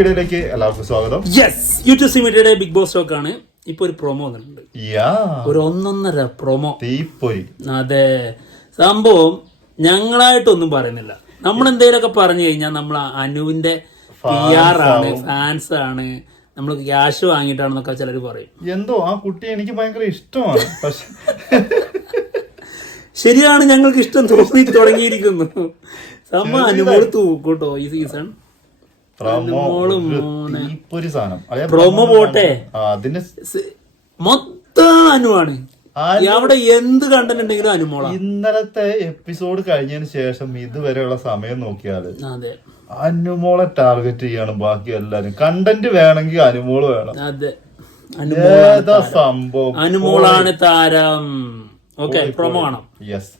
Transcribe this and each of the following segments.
മീഡിയയിലേക്ക് എല്ലാവർക്കും സ്വാഗതം. യെസ് യൂട്യൂബ് സിമിറ്റിയുടെ ബിഗ് ബോസ് ടോക്ക് ആണ്. ഇപ്പൊ ഒരു പ്രൊമോ വന്നിട്ടുണ്ട്. ഒരു ഒന്നൊന്നര പ്രൊമോ തീപ്പൊരി. അതെ. സംഭവം ഞങ്ങളായിട്ടൊന്നും പറയുന്നില്ല. നമ്മൾ എന്തെങ്കിലുമൊക്കെ പറഞ്ഞു കഴിഞ്ഞാൽ നമ്മൾ അനുവിന്റെ പി ആർ ആണ് ഫാൻസ് ആണ്. നമ്മൾ ക്യാഷ് വാങ്ങിയിട്ടാണെന്നൊക്കെ ചിലർ പറയും. എന്തോ ആ കുട്ടി എനിക്ക് ഭയങ്കര ഇഷ്ടമാണ്. പക്ഷെ ശരിയാണ് ഞങ്ങൾക്ക് ഇഷ്ടം തോന്നി തുടങ്ങിയിരിക്കുന്നു. സംഭവം അനുമോൾ തൂക്കൂട്ടോ ഈ സീസൺ പ്രമോ പോട്ടെ. അതിന് മൊത്തം അനുവാണ് അവിടെ എന്ത് കണ്ടന്റ് ഉണ്ടെങ്കിലും അനുമോളാ. ഇന്നലത്തെ എപ്പിസോഡ് കഴിഞ്ഞതിന് ശേഷം ഇതുവരെയുള്ള സമയം നോക്കിയാൽ അനുമോളെ ടാർഗറ്റ് ചെയ്യാണ് ബാക്കി എല്ലാരും. കണ്ടന്റ് വേണമെങ്കിൽ അനുമോൾ വേണം. അതെ. ഏതാ സംഭവം? അനുമോളാണ് താരം. ഓക്കെ പ്രൊമോ ആണ് യെസ്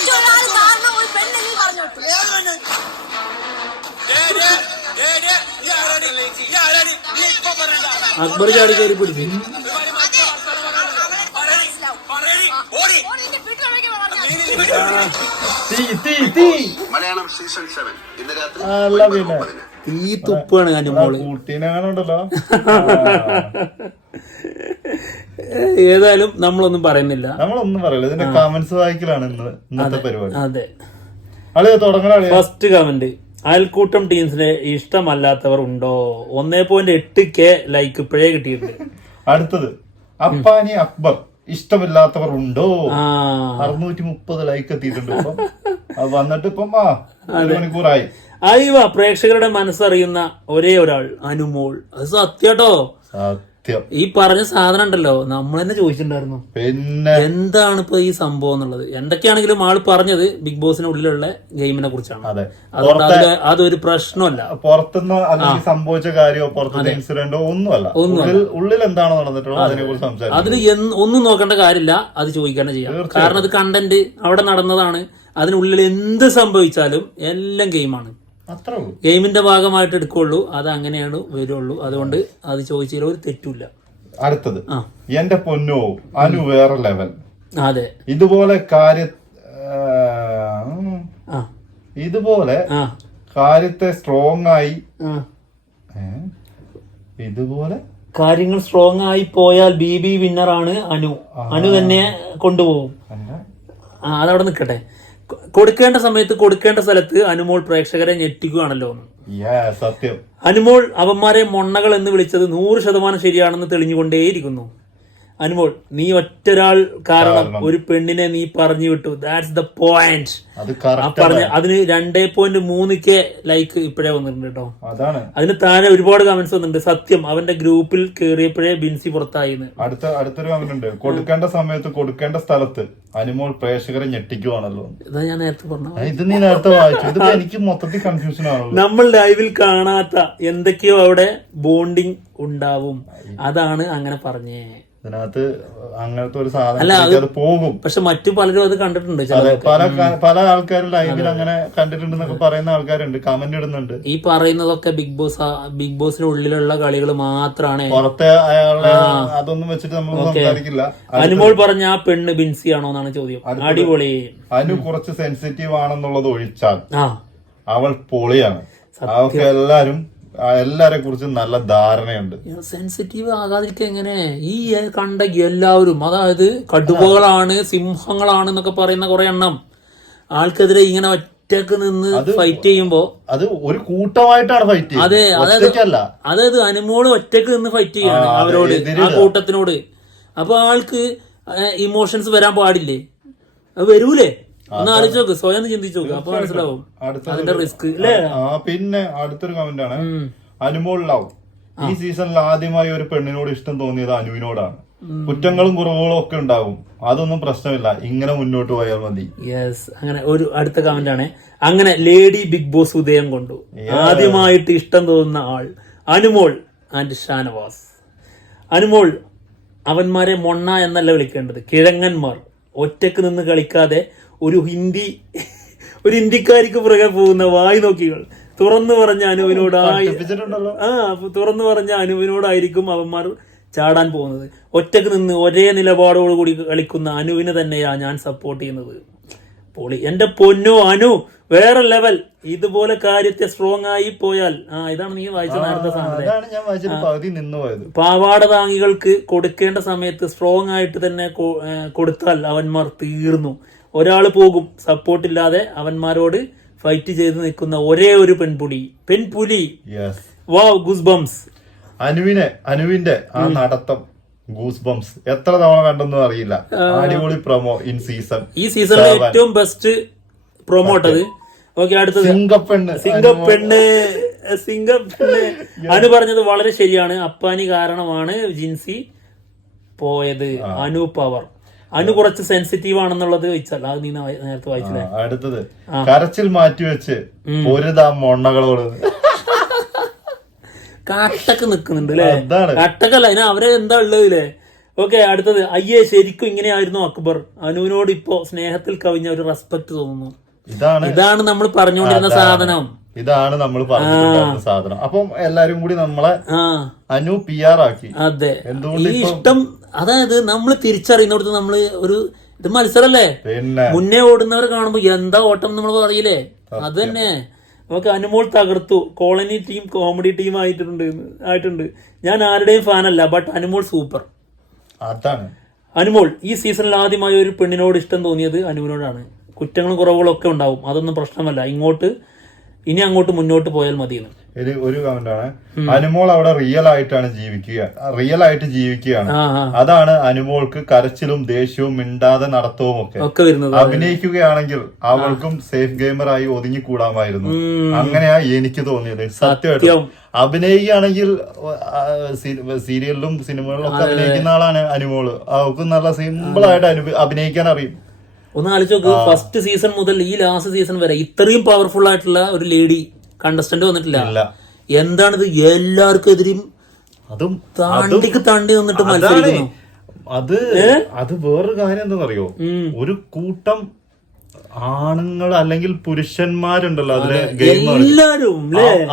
പറഞ്ഞു നീ നിന്റെ വീട്ടിൽ വിളിക്ക്. തീ തീ തീ മലയാളം സീസൺ സെവൻ ഇന്ന് രാത്രി തുപ്പാണ് ഞാൻ മോൾ. കുട്ടീനെ കാണുന്നുണ്ടല്ലോ. ഏതായാലും നമ്മളൊന്നും പറയുന്നില്ല. നമ്മളൊന്നും പറയില്ല. ഇതിന്റെ കമന്റ്സ് വായിക്കലാണ് ഇന്ന് ഇന്നത്തെ പരിപാടി. അതെ. ഫസ്റ്റ് കമന്റ് അയൽക്കൂട്ടം ടീംസിനെ ഇഷ്ടമല്ലാത്തവർ ഉണ്ടോ? ഒന്നേ പോയിന്റ് എട്ട് കെ ലൈക്ക് ഇപ്പോഴേ കിട്ടിയിട്ടുണ്ട്. അടുത്തത് അപ്പാനി അക്ബർ ഇഷ്ടമില്ലാത്തവർ ഉണ്ടോ? അറുന്നൂറ്റി മുപ്പത് ലൈക്ക് എത്തിയിട്ടുണ്ട് ഇപ്പം. വന്നിട്ട് ഇപ്പം ആ മണിക്കൂറായി. അയവ പ്രേക്ഷകരുടെ മനസ്സറിയുന്ന ഒരേ ഒരാൾ അനുമോൾ. അത് സത്യാട്ടോ സത്യം. ഈ പറഞ്ഞ സാധനം ഉണ്ടല്ലോ നമ്മൾ തന്നെ ചോദിച്ചിട്ടുണ്ടായിരുന്നു. പിന്നെ? എന്താണ് ഇപ്പൊ ഈ സംഭവം എന്നുള്ളത്? എന്തൊക്കെയാണെങ്കിലും ആൾ പറഞ്ഞത് ബിഗ് ബോസിന് ഉള്ളിലുള്ള ഗെയിമിനെ കുറിച്ചാണ്. അതെ. അതുകൊണ്ട് അതിൽ അതൊരു പ്രശ്നമല്ല. പുറത്തുനിന്ന് അല്ലെങ്കിൽ സംഭവിച്ച കാര്യമോ പുറത്തുനിന്ന് ഇൻസിഡന്റോ ഒന്നുമല്ല. ഉള്ളിൽ ഉള്ളിൽ എന്താണ് നടന്നിട്ടുള്ളത് അതിനെ കുറിച്ച് സംസാരിക്കും. അതിന് ഒന്നും നോക്കേണ്ട കാര്യമില്ല. അത് ചോദിക്കാണ്ട് ചെയ്യാം. കാരണം അത് കണ്ടന്റ് അവിടെ നടന്നതാണ്. അതിനുള്ളിൽ എന്ത് സംഭവിച്ചാലും എല്ലാം ഗെയിമാണ്. ഗെയിമിന്റെ ഭാഗമായിട്ട് എടുക്കുള്ളൂ. അത് അങ്ങനെയാണ് വരുള്ളൂ. അതുകൊണ്ട് അത് ചോദിച്ചതിൽ ഒരു തെറ്റില്ല അടുത്തത്. എന്റെ പൊന്നോ അനു വേറെ ലെവൽ അതെ. ഇതുപോലെ കാര്യ ഇതുപോലെ കാര്യത്തെ സ്ട്രോങ് ആയി ഇതുപോലെ കാര്യങ്ങൾ സ്ട്രോങ് ആയി പോയാൽ ബി ബി വിന്നറാണ് അനു. അനു തന്നെ കൊണ്ടുപോകും. അതവിടെ നിൽക്കട്ടെ. കൊടുക്കേണ്ട സമയത്ത് കൊടുക്കേണ്ട സ്ഥലത്ത് അനുമോൾ പ്രേക്ഷകരെ ഞെട്ടിക്കുകയാണല്ലോ. സത്യം. അനുമോൾ അവന്മാരെ മൊണ്ണകൾ എന്ന് വിളിച്ചത് നൂറ് ശതമാനം ശരിയാണെന്ന് തെളിഞ്ഞുകൊണ്ടേയിരിക്കുന്നു. അനുമോൾ നീ ഒറ്റരാൾ കാരണം ഒരു പെണ്ണിനെ നീ പറഞ്ഞു വിട്ടു. ദാറ്റ്സ് ദ പോയിന്റ് പറഞ്ഞ അതിന് രണ്ടേ പോയിന്റ് മൂന്ന് കെ ലൈക്ക് ഇപ്പോഴേ വന്നിട്ടുണ്ട് കേട്ടോ. അതാണ്. അതിന് താഴെ ഒരുപാട് കമന്റ്സ് വന്നിട്ടുണ്ട്. സത്യം അവന്റെ ഗ്രൂപ്പിൽ കേറിയപ്പോഴേ ബിൻസി പുറത്തായി അടുത്ത അടുത്തൊരു കമന്റ് ഉണ്ട്. കൊടുക്കേണ്ട സമയത്ത് കൊടുക്കേണ്ട സ്ഥലത്ത് അനുമോൾ പ്രേക്ഷകരെ ഞെട്ടിക്കുവാണല്ലോ. ഇതാ ഞാൻ നേരത്തെ പറഞ്ഞു ഇത് നീ നേരത്തെ വായിച്ചു. ഇത് എനിക്ക് മൊത്തത്തിൽ കൺഫ്യൂഷൻ ആണല്ലോ നമ്മൾ ലൈവിൽ കാണാത്ത എന്തൊക്കെയോ അവിടെ ബോണ്ടിങ് ഉണ്ടാവും. അതാണ് അങ്ങനെ പറഞ്ഞേ. ഇതിനകത്ത് അങ്ങനത്തെ ഒരു സാധനം അത് പോകും. പക്ഷെ മറ്റു പലരും അത് കണ്ടിട്ടുണ്ട്. പല പല ആൾക്കാരും ലൈവിൽ അങ്ങനെ കണ്ടിട്ടുണ്ടെന്നൊക്കെ പറയുന്ന ആൾക്കാരുണ്ട് കമന്റ് ഇടുന്നുണ്ട്. ഈ പറയുന്നതൊക്കെ ബിഗ് ബോസ് ബിഗ് ബോസിന് ഉള്ളിലുള്ള കളികൾ മാത്രമാണ് പുറത്തെ അയാളെ അതൊന്നും വെച്ചിട്ട് നമ്മൾ സംസാരിക്കില്ല. അനുമോൾ പറഞ്ഞ ആ പെണ്ണ് ബിൻസി ആണോ എന്നാണ് ചോദ്യം. അടിപൊളി. അനു കുറച്ച് സെൻസിറ്റീവ് ആണെന്നുള്ളത് ഒഴിച്ചാൽ അവൾ പൊളിയാണ്. അവർക്ക് എല്ലാരും എല്ലാരെ കുറിച്ചും നല്ല ധാരണയുണ്ട്. സെൻസിറ്റീവ് ആകാതിരിക്കുക എങ്ങനെ? ഈ കണ്ട എല്ലാവരും അതായത് കടുവകളാണ് സിംഹങ്ങളാണ് എന്നൊക്കെ പറയുന്ന കുറെ എണ്ണം. ആൾക്കെതിരെ ഇങ്ങനെ ഒറ്റയ്ക്ക് നിന്ന് ഫൈറ്റ് ചെയ്യുമ്പോ അത് ഒരു കൂട്ടമായിട്ടാണ് ഫൈറ്റ് അതെ, അതല്ല അതായത് അതായത് അനുമോൾ ഒറ്റയ്ക്ക് നിന്ന് ഫൈറ്റ് ചെയ്യാണ് അവരോട് ആ കൂട്ടത്തിനോട്. അപ്പൊ ആൾക്ക് ഇമോഷൻസ് വരാൻ പാടില്ലേ? അത് വരൂലേ? ഒന്ന് ആലോചിച്ച് നോക്ക്. സ്വയം ഒന്ന് ചിന്തിച്ചു നോക്ക്. അപ്പൊ മനസ്സിലാവും. അതിന്റെ റിസ്ക് അല്ലേ ആ പിന്നെ അടുത്തൊരു കമന്റ് ആണ്. അനുമോൾ ലവ് ഈ സീസണിൽ ആദ്യമായി ഒരു പെണ്ണിനോട് ഇഷ്ടം തോന്നിയത് അനുവിനോടാണ്. കുറ്റങ്ങളും കുറവുകളും ഒക്കെ ഉണ്ടാകും അതൊന്നും പ്രശ്നമില്ല. ഇങ്ങനെ മുന്നോട്ട് പോയാൽ മതി. യെസ് അങ്ങനെ ഒരു അടുത്ത കമന്റ് ആണ്. അങ്ങനെ ലേഡി ബിഗ് ബോസ് ഉദയം കൊണ്ടു. ആദ്യമായിട്ട് ഇഷ്ടം തോന്നുന്ന ആൾ അനുമോൾ ആൻഡ് ഷാനവാസ്. അനുമോൾ അവന്മാരെ മൊണ്ണ എന്നല്ല വിളിക്കേണ്ടത്. കിഴങ്ങന്മാർ. ഒറ്റയ്ക്ക് നിന്ന് കളിക്കാതെ ഒരു ഹിന്ദി ഒരു ഹിന്ദിക്കാരിക്ക് പുറകെ പോകുന്ന വായി നോക്കികൾ. തുറന്നു പറഞ്ഞ അനുവിനോടായി ആ തുറന്നു പറഞ്ഞ അനുവിനോടായിരിക്കും അവന്മാർ ചാടാൻ പോകുന്നത്. ഒറ്റയ്ക്ക് നിന്ന് ഒരേ നിലപാടോടുകൂടി കളിക്കുന്ന അനുവിനെ തന്നെയാ ഞാൻ സപ്പോർട്ട് ചെയ്യുന്നത്. പൊളി എന്റെ പൊന്നോ അനു വേറെ ലെവൽ ഇതുപോലെ കാര്യത്തെ സ്ട്രോങ് ആയി പോയാൽ ആ ഇതാണ് നീ വായിച്ച നേരത്തെ പാവാട താങ്ങികൾക്ക് കൊടുക്കേണ്ട സമയത്ത് സ്ട്രോങ് ആയിട്ട് തന്നെ കൊടുത്താൽ അവന്മാർ തീർന്നു. ഒരാൾ പോകും. സപ്പോർട്ടില്ലാതെ അവന്മാരോട് ഫൈറ്റ് ചെയ്ത് നിൽക്കുന്ന ഒരേ ഒരു പെൺപുലി. പെൺപുലി. വാവ് ഗുസ് ബംസ് അനുവിനെ അനുവിന്റെ ആ നടത്തം ഗൂസ് ബംസ് എത്ര തവണ കണ്ടെന്ന് അറിയില്ല. അടിപൊളി പ്രൊമോ ഇൻ സീസൺ ഈ സീസണിലെ ഏറ്റവും ബെസ്റ്റ് പ്രൊമോട്ടത് ഓക്കെ അടുത്തത്. സിംഗപ്പെണ്ണ്. സിംഗപ്പെണ്ണ്. സിംഗപ്പെണ്ണ്. അനു പറഞ്ഞത് വളരെ ശരിയാണ്. അപ്പാനി കാരണമാണ് ജിൻസി പോയത്. അനു പവർ അനു കുറച്ച് സെൻസിറ്റീവ് ആണെന്നുള്ളത് വെച്ചാൽ അത് നീ നേരത്തെ വായിച്ചില്ലേ? അടുത്തത്. കരച്ചിൽ മാറ്റിവെച്ച് പൊരുതാ മൊണ്ണകളോട്. കട്ടക്ക് നിക്കുന്നുണ്ട് അല്ലേ? കട്ടക്കല്ല അതിന് അവരെ എന്താ ഉള്ളത് ഇല്ലേ ഓക്കെ അടുത്തത്. അയ്യേ ശരിക്കും ഇങ്ങനെയായിരുന്നു അക്ബർ. അനുവിനോട് ഇപ്പോ സ്നേഹത്തിൽ കവിഞ്ഞ ഒരു റെസ്പെക്ട് തോന്നുന്നു. ഇതാണ്. ഇതാണ് നമ്മൾ പറഞ്ഞുകൊണ്ടിരുന്ന സാധനം. ഇതാണ് നമ്മൾ പറഞ്ഞിട്ടുണ്ടായിരുന്ന സാധനം. അപ്പം എല്ലാരും കൂടി നമ്മളെ അനു പി ആർ ആക്കി. അതെ. എന്തുകൊണ്ട് ഈ ഇഷ്ടം അതായത് നമ്മൾ തിരിച്ചറിയുന്നിടത്ത് നമ്മൾ ഒരു ഇത് മത്സരല്ലേ? പിന്നെ. മുന്നേ ഓടുന്നവർ കാണുമ്പോ എന്താ ഓട്ടം നമ്മൾ പറയില്ലേ? അത് തന്നെ. നമുക്ക് അനുമോൾ തകർത്തു. കോളനി ടീം കോമഡി ടീം ആയിട്ടുണ്ട് ആയിട്ടുണ്ട്. ഞാൻ ആരുടെയും ഫാനല്ല ബട്ട് അനുമോൾ സൂപ്പർ അതാണ്. അനുമോൾ ഈ സീസണിൽ ആദ്യമായി ഒരു പെണ്ണിനോട് ഇഷ്ടം തോന്നിയത് അനുവിനോടാണ്. കുറ്റങ്ങളും കുറവുകളൊക്കെ ഉണ്ടാവും. അതൊന്നും പ്രശ്നമല്ല. ഇങ്ങോട്ട് ഇനി അങ്ങോട്ട് മുന്നോട്ട് പോയാൽ മതിയെന്ന്. ഒരു ഒരു കമന്റ് ആണ്. അനുമോൾ അവിടെ റിയൽ ആയിട്ടാണ് ജീവിക്കുക. റിയൽ ആയിട്ട് ജീവിക്കുകയാണ്. അതാണ് അനുമോൾക്ക് കരച്ചിലും ദേഷ്യവും മിണ്ടാതെ നടത്തവും ഒക്കെ. അഭിനയിക്കുകയാണെങ്കിൽ അവൾക്കും സേഫ് ഗെയിമറായി ഒതുങ്ങിക്കൂടാമായിരുന്നു. അങ്ങനെയാ എനിക്ക് തോന്നിയത്. സത്യമായിട്ടും സത്യം. അഭിനയിക്കുകയാണെങ്കിൽ സീരിയലിലും സിനിമകളിലും ഒക്കെ അഭിനയിക്കുന്ന ആളാണ് അനുമോൾ. അവൾക്ക് നല്ല സിമ്പിൾ ആയിട്ട് അനു- അഭിനയിക്കാൻ അറിയും. ഒന്ന് ആലോചിച്ച് നോക്ക് ഫസ്റ്റ് സീസൺ മുതൽ ഈ ലാസ്റ്റ് സീസൺ വരെ ഇത്രയും പവർഫുൾ ആയിട്ടുള്ള ഒരു ലേഡി കണ്ടസ്റ്റന്റ് വന്നിട്ടില്ല. എന്താണിത്? എല്ലാവർക്കും എതിരെയും അതും താണ്ടിക്ക് താണ്ടി വന്നിട്ട് മത്സരിക്കുന്നു. അത് അത് വേറൊരു കാര്യം എന്താണെന്നറിയോ? ഒരു കൂട്ടം ആണുങ്ങൾ അല്ലെങ്കിൽ പുരുഷന്മാരുണ്ടല്ലോ അതിലെ എല്ലാരും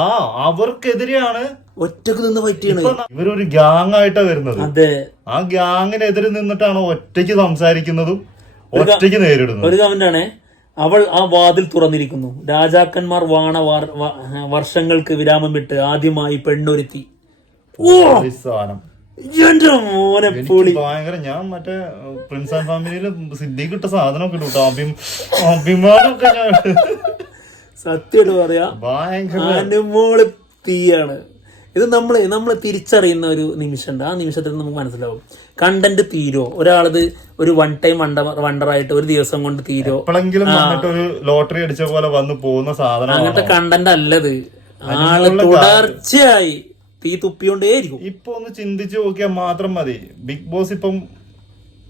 ആ അവർക്കെതിരെയാണ് ഒറ്റയ്ക്ക് നിന്ന് ഇപ്പൊ ഇവരൊരു ഗ്യാങ് ആയിട്ടാ വരുന്നത്. ആ ഗ്യാങ്ങിനെതിരെ നിന്നിട്ടാണ് ഒറ്റയ്ക്ക് സംസാരിക്കുന്നതും. ഒറ്റയ്ക്ക് നേരിടുന്നു. ഒരു കമന്റ് ആണേ അവൾ ആ വാതിൽ തുറന്നിരിക്കുന്നു. രാജാക്കന്മാർ വാണ വർഷങ്ങൾക്ക് വിരാമം വിട്ട് ആദ്യമായി പെണ്ണൊരുത്തി. എന്റെ മോനെ പൊളി. ഭയങ്കര ഞാൻ മറ്റേ പ്രിൻസ് ആൻഡ് ഫാമിലിയിൽ സിദ്ധി കിട്ട സാധനമൊക്കെ കേട്ടോ അഭിം അഭിമാനമൊക്കെ ഞാൻ സത്യം പറയാ. ഭയങ്കര അനുമോൾ തീയാണ്. ഇത് നമ്മൾ നമ്മൾ തിരിച്ചറിയുന്ന ഒരു നിമിഷമുണ്ട് ആ നിമിഷത്തിൽ നമുക്ക് മനസ്സിലാവും. കണ്ടന്റ് തീരോ? ഒരാളത് ഒരു വൺ ടൈം വണ്ടർ വണ്ടറായിട്ട് ഒരു ദിവസം കൊണ്ട് തീരോ? ഒരു ലോട്ടറി അടിച്ച പോലെ വന്ന് പോകുന്ന സാധനം അങ്ങനത്തെ കണ്ടന്റ് അല്ലത്. ആൾ തുടർച്ചയായി തീ തുപ്പിക്കൊണ്ടേയിരിക്കും. ഇപ്പൊ ഒന്ന് ചിന്തിച്ചു നോക്കിയാൽ മാത്രം മതി. ബിഗ് ബോസ് ഇപ്പം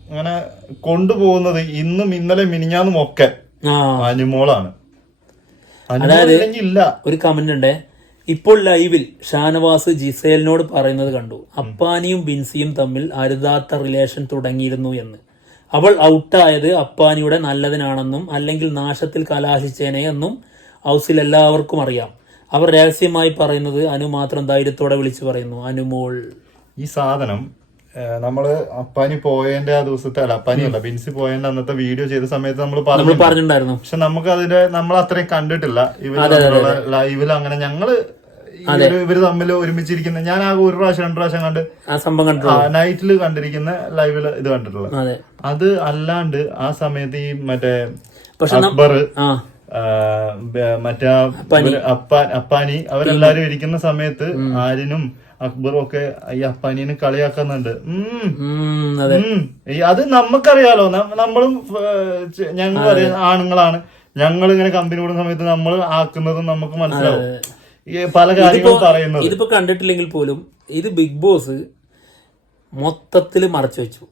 അങ്ങനെ കൊണ്ടുപോകുന്നത് ഇന്നും ഇന്നലെ മിനിഞ്ഞാന്നും ഒക്കെ അനുമോളാണ്. അതായത് ഒരു കമന്റ് ഉണ്ട്. ഇപ്പോൾ ലൈവിൽ ഷാനവാസ് ജിസേലിനോട് പറയുന്നത് കണ്ടു. അപ്പാനിയും ബിൻസിയും തമ്മിൽ അരുതാത്ത റിലേഷൻ തുടങ്ങിയിരുന്നു എന്ന്. അവൾ ഔട്ടായത് അപ്പാനിയുടെ നല്ലതിനാണെന്നും അല്ലെങ്കിൽ നാശത്തിൽ കലാശിച്ചേനെ എന്നും ഹൗസിൽ എല്ലാവർക്കും അറിയാം. അവർ രഹസ്യമായി പറയുന്നത് അനു മാത്രം ധൈര്യത്തോടെ വിളിച്ചു പറയുന്നു. അനുമോൾ ഈ സാധനം നമ്മൾ അപ്പാനി പോയതിന്റെ ആ ദിവസത്തെ അല്ല അപ്പാനി അല്ല ബിൻസി പോയതിന്റെ അന്നത്തെ വീഡിയോ ചെയ്ത സമയത്ത് നമ്മൾ നമ്മൾ പറഞ്ഞു പറഞ്ഞിട്ടുണ്ടായിരുന്നു. പക്ഷെ നമുക്ക് അതിന്റെ നമ്മൾ അത്രയും കണ്ടിട്ടില്ല ഇവർ ലൈവിൽ അങ്ങനെ ഞങ്ങൾ ഇവർ തമ്മിൽ ഒരുമിച്ചിരിക്കുന്ന ഞാൻ ആകെ ഒരു പ്രാവശ്യം രണ്ടു പ്രാവശ്യം കണ്ട് ആ സംഭവം കണ്ടു നൈറ്റിൽ കണ്ടിരിക്കുന്ന ലൈവിൽ ഇത് കണ്ടിട്ടുള്ളത്. അതെ. അല്ലാണ്ട് ആ സമയത്ത് ഈ മറ്റേ അക്ബർ മറ്റേ അപ്പാനി. അവരെല്ലാരും ഇരിക്കുന്ന സമയത്ത് ആര്യനും അക്ബറും ഒക്കെ ഈ അപ്പാനിനെ കളിയാക്കുന്നുണ്ട്. അതെ. ഈ അത് നമുക്കറിയാലോ നമ്മളും ഞങ്ങൾ ആണുങ്ങളാണ്. ഞങ്ങൾ ഇങ്ങനെ കമ്പനി കൂടുന്ന സമയത്ത് നമ്മൾ ആക്കുന്നതും നമുക്ക് മനസ്സിലാവും. പല കാര്യങ്ങളും പറയുന്നത്. ഇതിപ്പോ കണ്ടിട്ടില്ലെങ്കിൽ പോലും ഇത് ബിഗ് ബോസ് മൊത്തത്തിൽ മറച്ചു വെച്ചു.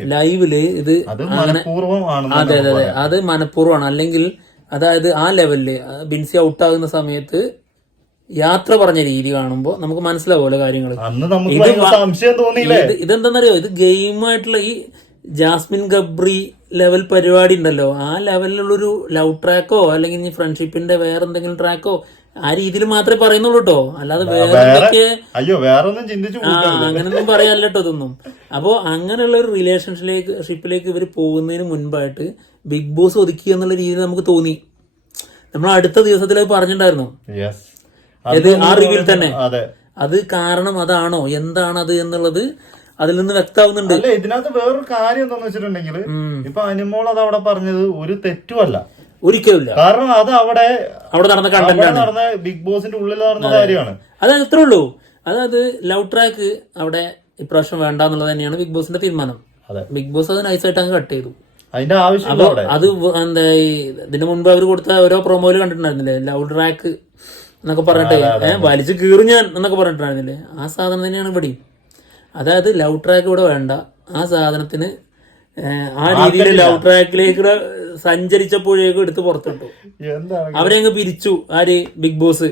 ലൈവിൽ ഇത് അത് അതെ അതെ അതെ. മനഃപൂർവമാണ്. അല്ലെങ്കിൽ അതായത് ആ ലെവലിൽ ബിൻസി ഔട്ട് ആകുന്ന സമയത്ത് യാത്ര പറഞ്ഞ രീതി കാണുമ്പോൾ നമുക്ക് മനസ്സിലാവുമല്ലോ കാര്യങ്ങൾ ഇത് ഇതെന്താന്നറിയോ? ഇത് ഗെയിമായിട്ടുള്ള ഈ ജാസ്മിൻ ഗബ്രി ലെവൽ പരിപാടി ഉണ്ടല്ലോ. ആ ലെവലിലുള്ളൊരു ലവ് ട്രാക്കോ അല്ലെങ്കിൽ ഫ്രണ്ട്ഷിപ്പിന്റെ വേറെ എന്തെങ്കിലും ട്രാക്കോ ആ രീതിയിൽ മാത്രമേ പറയുന്നുള്ളൂ കേട്ടോ അല്ലാതെ വേറെ എന്തൊക്കെ അയ്യോ വേറെ ഒന്നും ചിന്തിച്ചു ആ അങ്ങനൊന്നും പറയാല്ല കേട്ടോ ഇതൊന്നും. അപ്പോ അങ്ങനെയുള്ള ഒരു റിലേഷൻഷിപ്പിലേക്ക് ഷിപ്പിലേക്ക് ഇവർ പോകുന്നതിന് മുൻപായിട്ട് ബിഗ് ബോസ് ഒതുക്കി എന്നുള്ള രീതിയിൽ നമുക്ക് തോന്നി. നമ്മൾ അടുത്ത ദിവസത്തിൽ അത് പറഞ്ഞിട്ടുണ്ടായിരുന്നു. ആ റിവ്യൂൽ തന്നെ. അതെ. അത് കാരണം അതാണോ? എന്താണ് അത് എന്നുള്ളത് അതിൽ നിന്ന് വ്യക്തമാവുന്നുണ്ട്. അല്ല ഇതിനകത്ത് വേറൊരു കാര്യം എന്താണെന്ന് വെച്ചിട്ടുണ്ടെങ്കിൽ ഇപ്പൊ അനുമോൾ അത് അവിടെ പറഞ്ഞത് ഒരു തെറ്റുമല്ല. ഒരിക്കലുമില്ല. കാരണം അത് അവിടെ അവിടെ നടന്ന കണ്ടന്റ് നടന്ന ബിഗ് ബോസിന്റെ ഉള്ളിൽ നടന്ന കാര്യമാണ്. അത് അത്രേ ഉള്ളൂ. അതായത് ലവ് ട്രാക്ക് അവിടെ ഇപ്രാവശ്യം വേണ്ട എന്നുള്ളത് തന്നെയാണ് ബിഗ് ബോസിന്റെ തീരുമാനം. ബിഗ് ബോസ് അത് നൈസായിട്ട് അങ്ങ് കട്ട് ചെയ്തു. അതിന്റെ ആവശ്യം അത് എന്താ ഇതിനു മുൻപ് അവർ കൊടുത്ത ഓരോ പ്രൊമോയിൽ കണ്ടിട്ടുണ്ടായിരുന്നില്ലേ? ലവ് ട്രാക്ക് എന്നൊക്കെ പറഞ്ഞിട്ട് ഏഹ് വലിച്ചു കീറും ഞാൻ എന്നൊക്കെ പറഞ്ഞിട്ടുണ്ടായിരുന്നില്ലേ? ആ സാധനം തന്നെയാണ് ഇവിടെയും. അതായത് ലവ് ട്രാക്ക് ഇവിടെ വേണ്ട. ആ സാധനത്തിന് ആ രീതിയിൽ ലവ് ട്രാക്കിലേക്ക് സഞ്ചരിച്ചപ്പോഴേക്കും എടുത്ത് പുറത്തിട്ടു. എന്താണ്? അവരെ അങ്ങ് പിരിച്ചു ആര് ബിഗ് ബോസ്.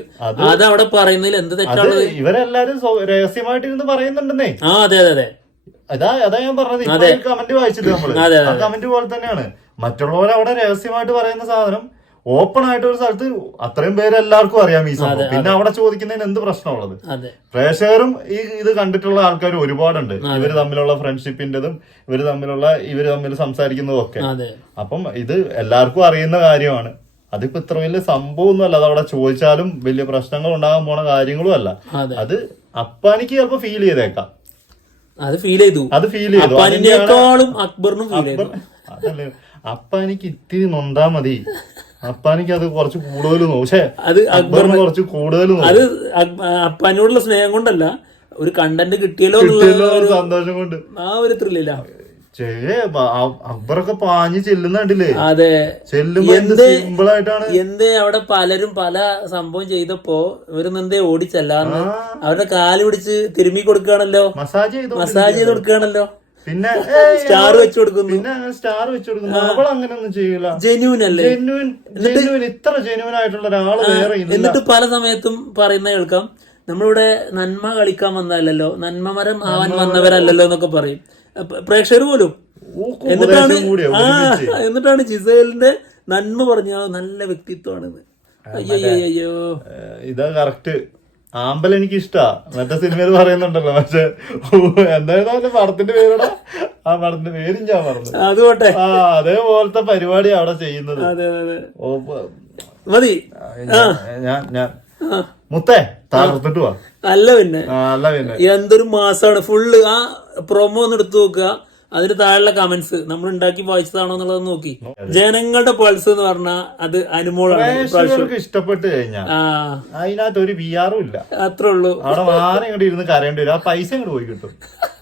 അത് അവിടെ പറയുന്നതിൽ എന്ത് തെറ്റാണ് തെറ്റാണുള്ളത് ഇവരെല്ലാരും രഹസ്യമായിട്ട് ഇരുന്ന് പറയുന്നുണ്ടെന്നേ. ആ അതെ അതെ അതെ. അതാ അതാ ഞാൻ പറഞ്ഞത്. കമന്റ് വായിച്ചില്ല നമ്മൾ. അതെ, കമന്റ് പോലെ തന്നെയാണ്. മറ്റുള്ളവർ അവിടെ രഹസ്യമായിട്ട് പറയുന്ന സാധനം ഓപ്പൺ ആയിട്ട് ഒരു സ്ഥലത്ത് അത്രയും പേര് എല്ലാവർക്കും അറിയാം ഈ സംഭവം. പിന്നെ അവിടെ ചോദിക്കുന്നതിന് എന്ത് പ്രശ്നമുള്ളത് പ്രേക്ഷകരും ഈ ഇത് കണ്ടിട്ടുള്ള ആൾക്കാർ ഒരുപാടുണ്ട്. ഇവർ തമ്മിലുള്ള ഫ്രണ്ട്ഷിപ്പിന്റെതും ഇവർ തമ്മിലുള്ള ഇവർ തമ്മിൽ സംസാരിക്കുന്നതും ഒക്കെ അപ്പം ഇത് എല്ലാവർക്കും അറിയുന്ന കാര്യമാണ്. അതിപ്പോ ഇത്ര വലിയ സംഭവമൊന്നും അല്ല അത് അവിടെ ചോദിച്ചാലും വലിയ പ്രശ്നങ്ങൾ ഉണ്ടാകാൻ പോണ കാര്യങ്ങളും അല്ല. അതെ. അപ്പാനിക്ക് ചിലപ്പോ ഫീൽ ചെയ്തേക്കാം. അത് ഫീൽ ചെയ്തു. അത് ഫീൽ ചെയ്തു. അക്ബറിനും ഫീൽ ചെയ്തു. അതല്ലേ? അപ്പാനിക്ക് ഇത്തിരി നൊന്താ മതി. അപ്പാനിക്ക് അത് കുറച്ച് കൂടുതൽ പക്ഷേ അത് അക്ബർ കുറച്ച് കൂടുതൽ അത് അപ്പാനോടുള്ള സ്നേഹം കൊണ്ടല്ല ഒരു കണ്ടന്റ് കിട്ടിയല്ലോ സന്തോഷം കൊണ്ട്. ആ ഒരു ത്രില്ലില്ല അ- അക്ബറൊക്കെ പാഞ്ഞ് ചെല്ലുന്ന കണ്ടില്ലേ? അതെ. ചെല്ലുമ്പോ എന്ത് അവിടെ പലരും പല സംഭവം ചെയ്തപ്പോ ഇവരൊന്നും എന്തേ ഓടിച്ചല്ലാന്ന് അവരുടെ കാൽ പിടിച്ച് തിരുമ്മി കൊടുക്കുകയാണല്ലോ. മസാജ് ചെയ്തോ മസാജ് ചെയ്ത് കൊടുക്കുകയാണല്ലോ. പിന്നെ സ്റ്റാർ വെച്ച് കൊടുക്കുന്നു. പിന്നെ സ്റ്റാർ വെച്ച് കൊടുക്കുന്നു. അവൾ അങ്ങനെയൊന്നും ചെയ്യില്ല ജെന്യൂൻ അല്ലേ? ജെന്യൂൻ ജെന്യൂൻ ഇത്ര ജെന്യൂൻ ആയിട്ടുള്ള ഒരാൾ വേറെ എന്നിട്ട് പല സമയത്തും പറയുന്ന കേൾക്കാം. നമ്മളിവിടെ നന്മ കളിക്കാൻ വന്നതല്ലല്ലോ. നന്മ മരം ആവാൻ വന്നവരല്ലല്ലോ എന്നൊക്കെ പറയും. പ്രേക്ഷകർ പോലും. എന്നിട്ടാണ്. എന്നിട്ടാണ് ജിസേലിന്റെ നന്മ പറഞ്ഞ നല്ല വ്യക്തിത്വമാണെന്ന്. അയ്യോ അയ്യോ അയ്യോ ഇതാ കറക്റ്റ് ആമ്പൽ എനിക്ക് ഇഷ്ടാ മറ്റേ സിനിമയിൽ പറയുന്നുണ്ടല്ലോ പക്ഷെ എന്തായാലും പടത്തിന്റെ പേരടാ? ആ പടത്തിന്റെ പേരും ഞാൻ പറഞ്ഞു അതുകൊട്ടെ ആ അതേപോലത്തെ പരിപാടി അവിടെ ചെയ്യുന്നത്. മതി. ഞാൻ- ഞാൻ മുത്തേ തകർത്തിട്ട് അല്ല പിന്നെ. അല്ല പിന്നെ. എന്തൊരു മാസാണ്. ഫുള്ള് ആ പ്രൊമോ ഒന്ന് എടുത്തു നോക്കുക. അതിന് താഴെയുള്ള കമന്റ്സ് നമ്മൾ ഉണ്ടാക്കി വായിച്ചതാണോ എന്നുള്ളത് നോക്കി. ജനങ്ങളുടെ പൾസ് എന്ന് പറഞ്ഞാൽ അത് അനുമോളാണ്. ഇഷ്ടപ്പെട്ട് കഴിഞ്ഞാൽ അതിനകത്ത് ഒരു വിആറും ഇല്ല. അത്രേ ഉള്ളൂ. അവിടെ വാഹനം ഇങ്ങോട്ട് ഇരുന്ന് കരയേണ്ടി വരും. ആ പൈസ ഇങ്ങോട്ട് പോയി കിട്ടും.